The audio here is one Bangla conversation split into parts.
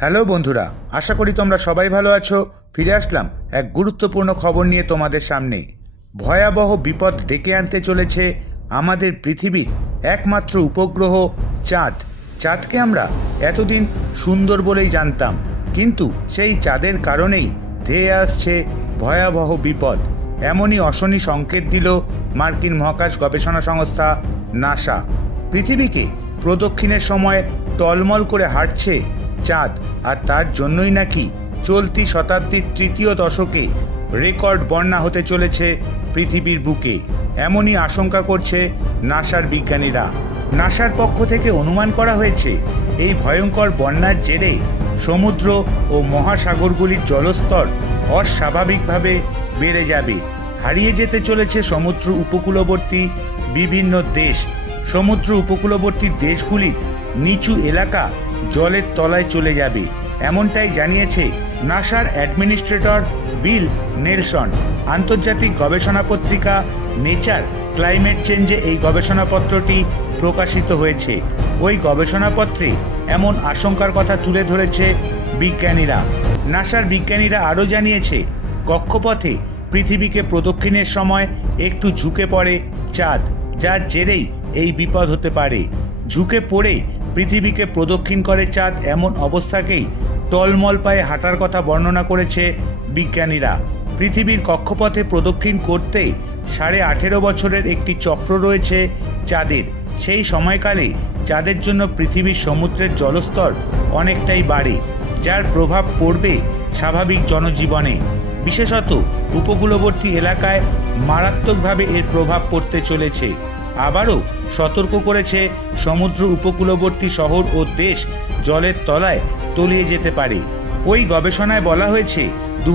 হ্যালো বন্ধুরা, আশা করি তোমরা সবাই ভালো আছো। ফিরে আসলাম এক গুরুত্বপূর্ণ খবর নিয়ে তোমাদের সামনে। ভয়াবহ বিপদ ডেকে আনতে চলেছে আমাদের পৃথিবীর একমাত্র উপগ্রহ চাঁদ। চাঁদকে আমরা এতদিন সুন্দর বলেই জানতাম, কিন্তু সেই চাঁদের কারণেই ধেয়ে আসছে ভয়াবহ বিপদ। এমনই অশনি সংকেত দিল মার্কিন মহাকাশ গবেষণা সংস্থা নাসা। পৃথিবীকে প্রদক্ষিণের সময় টলমল করে হাঁটছে চাঁদ, আর তার জন্যই নাকি চলতি শতাব্দীর তৃতীয় দশকে রেকর্ড বন্যা হতে চলেছে পৃথিবীর বুকে। এমনই আশঙ্কা করছে নাসার বিজ্ঞানীরা। নাসার পক্ষ থেকে অনুমান করা হয়েছে, এই ভয়ঙ্কর বন্যার জেরে সমুদ্র ও মহাসাগরগুলির জলস্তর অস্বাভাবিকভাবে বেড়ে যাবে। হারিয়ে যেতে চলেছে সমুদ্র উপকূলবর্তী বিভিন্ন দেশ। সমুদ্র উপকূলবর্তী দেশগুলির নিচু এলাকা জলের তলায় চলে যাবে। এমনটাই জানিয়েছে নাসার অ্যাডমিনিস্ট্রেটর বিল নেলসন। আন্তর্জাতিক গবেষণা পত্রিকা নেচার ক্লাইমেট চেঞ্জে এই গবেষণাপত্রটি প্রকাশিত হয়েছে। ওই গবেষণাপত্রে এমন আশঙ্কার কথা তুলে ধরেছে বিজ্ঞানীরা। নাসার বিজ্ঞানীরা আরও জানিয়েছে, কক্ষপথে পৃথিবীকে প্রদক্ষিণের সময় একটু ঝুঁকে পড়ে চাঁদ, যার জেরেই এই বিপদ হতে পারে। ঝুঁকে পড়ে পৃথিবীকে প্রদক্ষিণ করে চাঁদ এমন অবস্থাকেই টলমল পায়ে হাঁটার কথা বর্ণনা করেছে বিজ্ঞানীরা। পৃথিবীর কক্ষপথে প্রদক্ষিণ করতে সাড়ে আঠেরো বছরের একটি চক্র রয়েছে চাঁদের। সেই সময়কালে চাঁদের জন্য পৃথিবীর সমুদ্রের জলস্তর অনেকটাই বাড়ে, যার প্রভাব পড়বে স্বাভাবিক জনজীবনে। বিশেষত উপকূলবর্তী এলাকায় মারাত্মকভাবে এর প্রভাব পড়তে চলেছে। আবারও সতর্ক করেছে সমুদ্র উপকূলবর্তী শহর ও দেশ জলের তলায় তলিয়ে যেতে পারে। ওই গবেষণায় বলা হয়েছে দু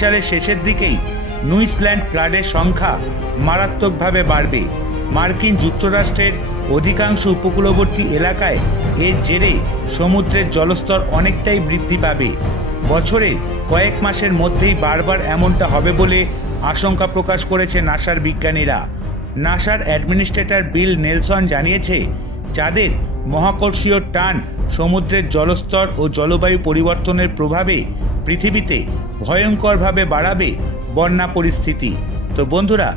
সালের শেষের দিকেই নুইসল্যান্ড ফ্লাডের সংখ্যা মারাত্মকভাবে বাড়বে। মার্কিন যুক্তরাষ্ট্রের অধিকাংশ উপকূলবর্তী এলাকায় এর জেরে সমুদ্রের জলস্তর অনেকটাই বৃদ্ধি পাবে। বছরে কয়েক মাসের মধ্যেই বারবার এমনটা হবে বলে আশঙ্কা প্রকাশ করেছে নাসার বিজ্ঞানীরা। নাসার অ্যাডমিনিস্ট্রেটর বিল নেলসন জানিয়েছে, যাদের মহাকর্ষীয় টান সমুদ্রের জলস্তর ও জলবায়ু পরিবর্তনের প্রভাবে পৃথিবীতে ভয়ঙ্করভাবে বাড়াবে বন্যা পরিস্থিতি। তো বন্ধুরা